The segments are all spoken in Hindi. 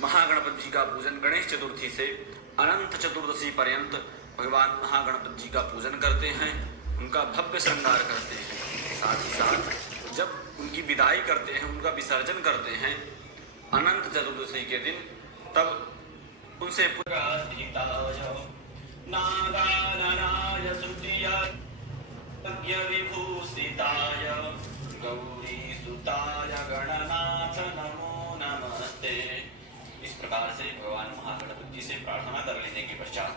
महागणपति जी का पूजन गणेश चतुर्थी से अनंत चतुर्दशी पर्यंत भगवान महागणपति जी का पूजन करते हैं, उनका भव्य श्रृंगार करते हैं। साथ ही साथ जब उनकी विदाई करते हैं, उनका विसर्जन करते हैं अनंत चतुर्दशी के दिन, तब उनसे विभूषिताय गौरी सुताय गणनाथ नमो नमस्ते। इस प्रकार से भगवान महागणपति जी से प्रार्थना कर लेने के पश्चात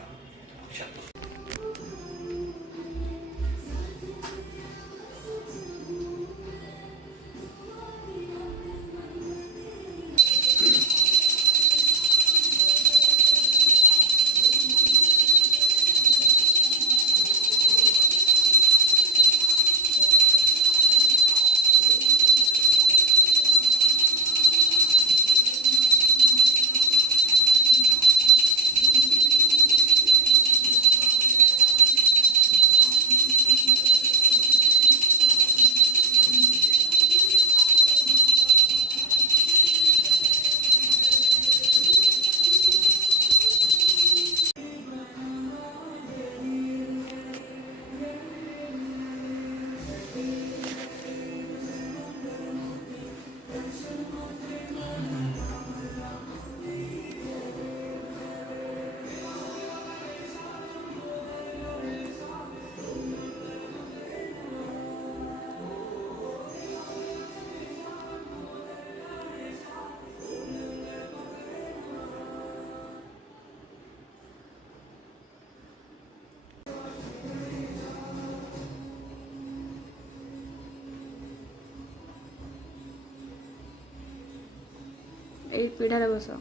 এই পিঠারে বসো।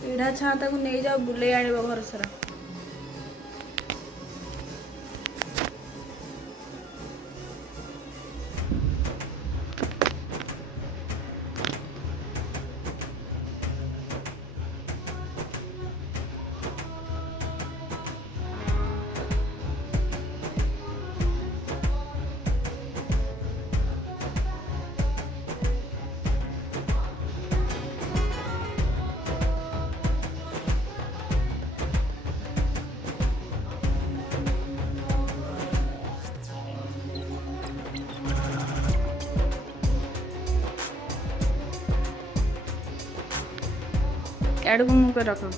ପିଢ଼ା ଛାଁ ତାକୁ ନେଇଯାଅ, ବୁଲେଇ ଆଣିବ ଘର ସାରା। एडको मुंह पे रखो।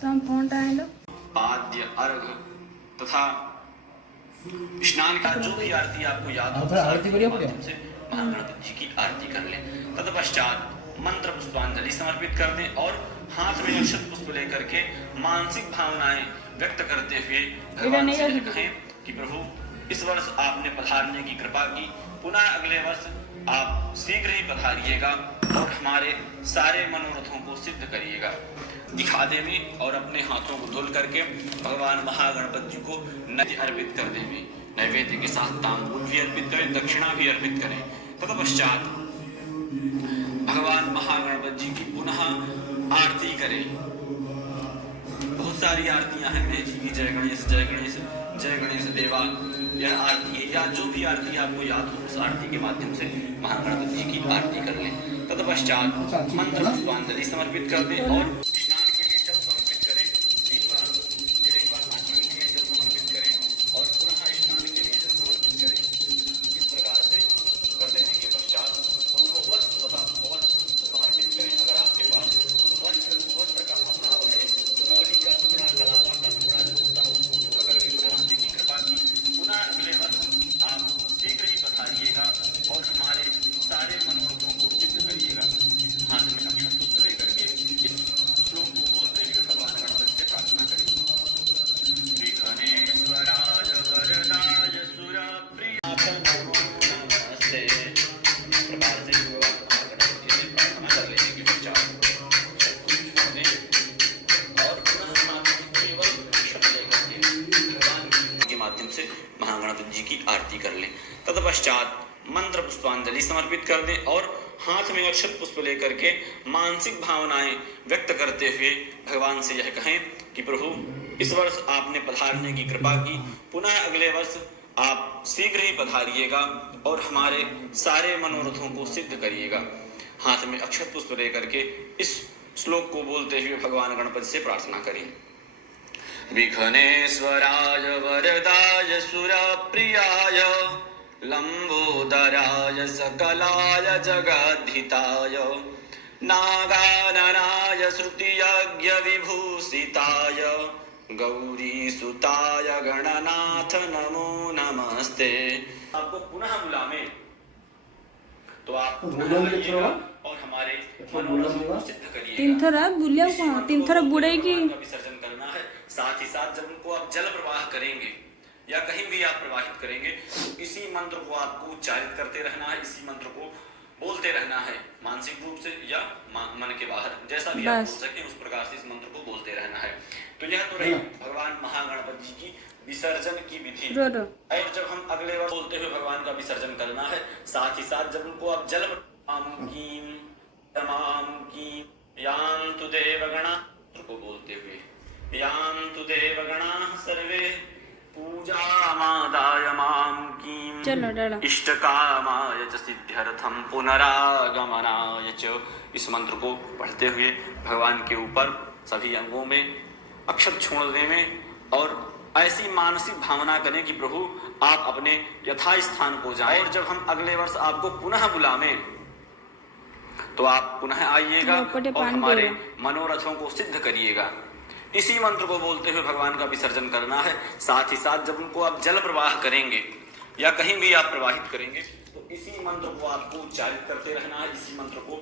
तुम फोन लो। पाद्य अर्घ तथा स्नान का जो भी आरती आपको याद हो, आरती से महागणपति जी की आरती कर लें। तत्पश्चात मंत्र पुष्पांजलि समर्पित कर दें और हाथ में अक्षत पुष्प लेकर के मानसिक भावनाएं व्यक्त करते हुए भगवान से कहें कि प्रभु, इस वर्ष आपने पधारने की कृपा की, पुनः अगले वर्ष आप शीघ्र ही पधारिएगा और हमारे सारे मनोरथों को सिद्ध करिएगा। दिखादे में और अपने हाथों को धुल करके भगवान महागणपति जी को नैवेद्य अर्पित कर देंगे। नैवेद्य के साथ तांबूल भी अर्पित करें, दक्षिणा भी अर्पित करें। तत्पश्चात भगवान महागणपति जी की पुनः आरती करें। बहुत सारी आरतियां हैं, गणेश जी की जय गणेश जय गणेश जय गणेश देवा, यह आरती है या जो भी आरती आपको याद हो उस आरती के माध्यम से महागणपति जी की आरती कर लें। तत्पश्चात मंत्र पुष्पांजलि समर्पित कर दें और स्नान के लिए जल समर्पित करें। 3 बार फिर 1 बार आचमन के लिए जल समर्पित करें और पुनः स्नान के लिए जल समर्पित करें। इस प्रकार से कर देने के पश्चात उनको वस्त्र तथा वस्त्र समर्पित करें। अगर आपके पास वस्त्र तत्पश्चात मंत्र पुष्पांजलि समर्पित कर दें और हाथ में अक्षत पुष्प लेकर के मानसिक भावनाएं व्यक्त करते हुए भगवान से यह कहें कि प्रभु इस वर्ष आपने पधारने की कृपा की, पुनः अगले वर्ष आप शीघ्र ही पधारिएगा और हमारे सारे मनोरथों को सिद्ध करिएगा। हाथ में अक्षत पुष्प लेकर के इस श्लोक को बोलते हुए भगवान गणपति से प्रार्थना करें। विघ्नेश्वराय वरदाय सुरप्रियाय लंबोदराय सकलाय जगद्धिताय नागाननाय श्रुतियज्ञ विभूषिताय गौरीसुताय गणनाथ नमो नमस्ते। आपको पुनः बुलावे तो आप और हमारे मनोरथ को सिद्ध करिएगा। तीन थोड़ा बुलिया कौन तीन थोड़ा बुड़े की विसर्जन करना है। साथ ही साथ जब उनको आप जल प्रवाह करेंगे या कहीं भी आप प्रवाहित करेंगे तो इसी मंत्र को आपको उच्चारित करते रहना है, इसी मंत्र को बोलते रहना है, मानसिक रूप से या मन के बाहर, जैसा भी आप बोल सके उस प्रकार से इस मंत्र को बोलते रहना है। तो यह तो रही भगवान महागणपति जी की विसर्जन की विधि। और जब हम अगले बार बोलते हुए भगवान का विसर्जन करना है, साथ ही साथ जब उनको आप जल यान्तु देवगणा को बोलते हुए यान्तु देवगणाः सर्वे पूजामादाय मां कीं इष्टकामाय च सिद्ध्यर्थं पुनरागमनाय च। इस मंत्र को पढ़ते हुए भगवान के ऊपर सभी अंगों में अक्षत छोड़ने में और ऐसी मानसिक भावना करें कि प्रभु आप अपने यथा स्थान को जाएं और जब हम अगले वर्ष आपको पुनः बुलावें तो आप पुनः आइएगा और हमारे मनोरथों को सिद्ध करिएगा। इसी मंत्र को बोलते हुए भगवान का विसर्जन करना है। साथ ही साथ जब उनको आप जल प्रवाह करेंगे या कहीं भी आप प्रवाहित करेंगे तो इसी मंत्र को आपको उच्चारित करते रहना है, इसी मंत्र को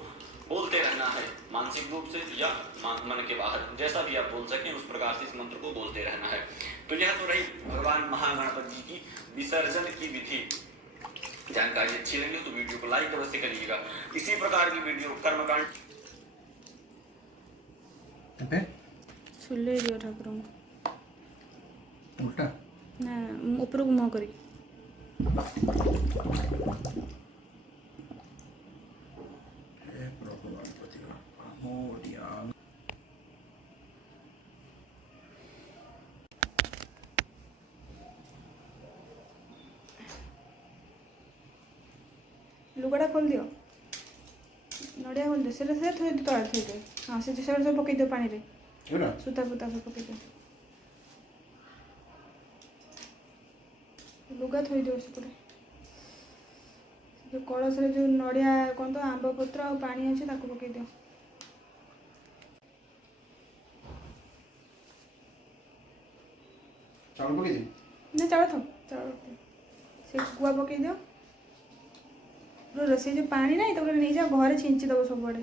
बोलते रहना है, मानसिक रूप से या मन के बाहर, जैसा भी आप बोल सकें उस प्रकार से इस मंत्र को बोलते रहना है। तो यह तो रही भगवान महागणपति जी की विसर्जन की विधि। जानकारी अच्छी लगी तो वीडियो को लाइक अवश्य करिएगा। इसी प्रकार की वीडियो कर्मकांड सुले दियो ठाकुर उल्टा ना ऊपर को मुँह करी लुगाटा खोल दियो नड़िया खोल दियो से थोड़ी तले थोड़ी दे। हाँ से सब पकई दियो पानी रे सूता फूता सब पकई दियो लुगा थोड़ी दियो सेपटे जो कलश रे जो नड़िया कौन तो आंब पत्र आ पानी अच्छे ताको पकई दियो। चावल पकई दे ना चावल थो चावल से गुआ पकई दियो रोसे जो पानी ना तो नहीं जा घरे छिंची दब सब बड़े